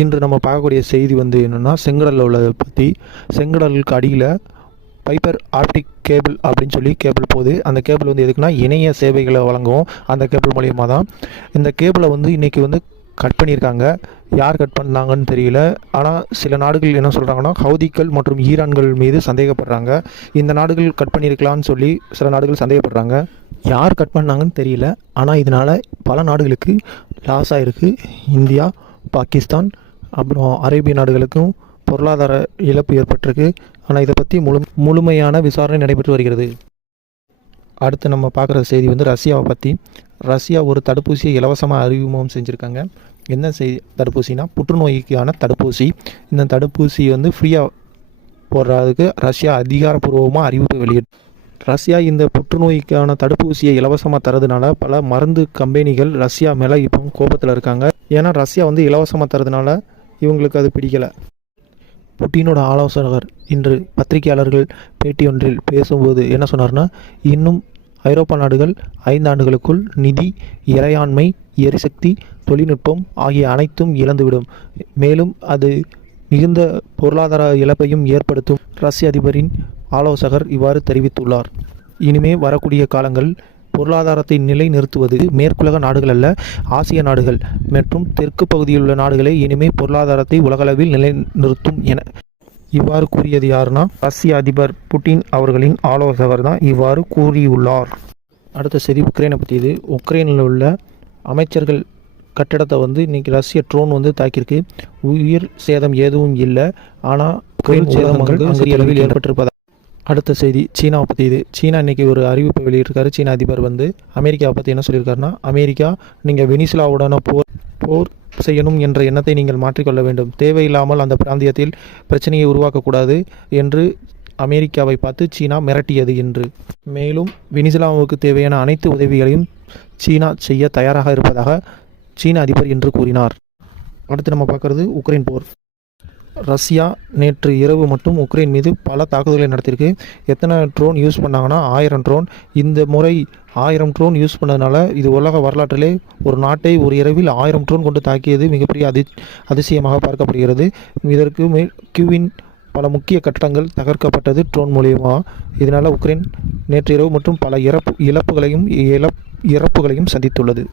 இன்று நம்ம பார்க்கக்கூடிய செய்தி வந்து என்னென்னா செங்கடலில் உள்ளதை பற்றி. செங்கடலுக்கு அடியில் பைபர் ஆப்டிக் கேபிள் அப்படின்னு சொல்லி கேபிள் போகுது. அந்த கேபிள் வந்து எதுக்குன்னா இணைய சேவைகளை வழங்கும். அந்த கேபிள் மூலியமாக தான் இந்த கேபிளை வந்து இன்றைக்கி வந்து கட் பண்ணியிருக்காங்க. யார் கட் பண்ணாங்கன்னு தெரியல. ஆனால் சில நாடுகள் என்ன சொல்கிறாங்கன்னா ஹவுதிகள் மற்றும் ஈரான்கள் மீது சந்தேகப்படுறாங்க. இந்த நாடுகள் கட் பண்ணியிருக்கலான்னு சொல்லி சில நாடுகள் சந்தேகப்படுறாங்க. யார் கட் பண்ணாங்கன்னு தெரியல. ஆனால் இதனால் பல நாடுகளுக்கு லாஸ் ஆகிருக்கு. இந்தியா, பாகிஸ்தான், அப்புறம் அரேபிய நாடுகளுக்கும் பொருளாதார இழப்பு ஏற்பட்டிருக்கு. ஆனால் இதை பற்றி முழுமையான விசாரணை நடைபெற்று வருகிறது. அடுத்து நம்ம பார்க்குற செய்தி வந்து ரஷ்யாவை பற்றி. ரஷ்யா ஒரு தடுப்பூசியை இலவசமாக அறிமுகம் செஞ்சுருக்காங்க. என்ன தடுப்பூசினா புற்றுநோய்க்கான தடுப்பூசி. இந்த தடுப்பூசி வந்து ஃப்ரீயாக போடுறதுக்கு ரஷ்யா அதிகாரப்பூர்வமாக அறிவிப்பு வெளியிட்டு. ரஷ்யா இந்த புற்றுநோய்க்கான தடுப்பூசியை இலவசமாக தரதுனால பல மருந்து கம்பெனிகள் ரஷ்யா மேலே இப்போ கோபத்தில் இருக்காங்க. ஏன்னா ரஷ்யா வந்து இலவசமாக தரதுனால இவங்களுக்கு அது பிடிக்கலை. புட்டினோட ஆலோசகர் இன்று பத்திரிகையாளர்கள் பேட்டி ஒன்றில் பேசும்போது என்ன சொன்னார்னா, இன்னும் ஐரோப்பா நாடுகள் 5 ஆண்டுகளுக்குள் நிதி, இறையாண்மை, எரிசக்தி, தொழில்நுட்பம் ஆகிய அனைத்தும் இழந்துவிடும். மேலும் அது மிகுந்த பொருளாதார இழப்பையும் ஏற்படுத்தும். ரஷ்ய அதிபரின் ஆலோசகர் இவ்வாறு தெரிவித்துள்ளார். இனிமே வரக்கூடிய காலங்கள் பொருளாதாரத்தை நிலைநிறுத்துவது மேற்குலக நாடுகள் அல்ல, ஆசிய நாடுகள் மற்றும் தெற்கு பகுதியில் உள்ள நாடுகளே இனிமே பொருளாதாரத்தை உலகளவில் நிலைநிறுத்தும் என இவ்வாறு கூறியது யாருன்னா ரஷ்ய அதிபர் புட்டின் அவர்களின் ஆலோசகர் தான் இவ்வாறு கூறியுள்ளார். அடுத்த செய்தி உக்ரைனை பற்றியது. உக்ரைனில் உள்ள அமைச்சர்கள் கட்டடத்தை வந்து இன்றைக்கி ரஷ்ய ட்ரோன் வந்து தாக்கியிருக்கு. உயிர் சேதம் எதுவும் இல்லை. ஆனால் உக்ரைன் சேதங்கள் சிறிய அளவில் ஏற்பட்டிருப்பதாக. அடுத்த செய்தி சீனாவை பற்றியது. சீனா இன்றைக்கி ஒரு அறிவிப்பை வெளியிட்டிருக்காரு. சீன அதிபர் வந்து அமெரிக்காவை பற்றி என்ன சொல்லியிருக்காருன்னா, அமெரிக்கா நீங்கள் வெனிசுலாவுடன போர் செய்யணும் என்ற எண்ணத்தை நீங்கள் மாற்றிக்கொள்ள வேண்டும். தேவையில்லாமல் அந்த பிராந்தியத்தில் பிரச்சனையை உருவாக்கக்கூடாது என்று அமெரிக்காவை பார்த்து சீனா மிரட்டியது என்று. மேலும் வெனிசுலாவுக்கு தேவையான அனைத்து உதவிகளையும் சீனா செய்ய தயாராக இருப்பதாக சீன அதிபர் என்று கூறினார். அடுத்து நம்ம பார்க்குறது உக்ரைன் போர். ரஷ்யா நேற்று இரவு மட்டும் உக்ரைன் மீது பல தாக்குதல்களை நடத்தியிருக்கு. எத்தனை ட்ரோன் யூஸ் பண்ணாங்கன்னா 1000 ட்ரோன். இந்த முறை 1000 ட்ரோன் யூஸ் பண்ணதுனால இது உலக வரலாற்றிலே ஒரு நாட்டை ஒரு இரவில் 1000 ட்ரோன் கொண்டு தாக்கியது மிகப்பெரிய அதிசயமாக பார்க்கப்படுகிறது. இதற்கு கியூவின் பல முக்கிய கட்டடங்கள் தகர்க்கப்பட்டது ட்ரோன் மூலியமாக. இதனால் உக்ரைன் நேற்று இரவு மற்றும் பல இறப்புகளையும் சந்தித்துள்ளது.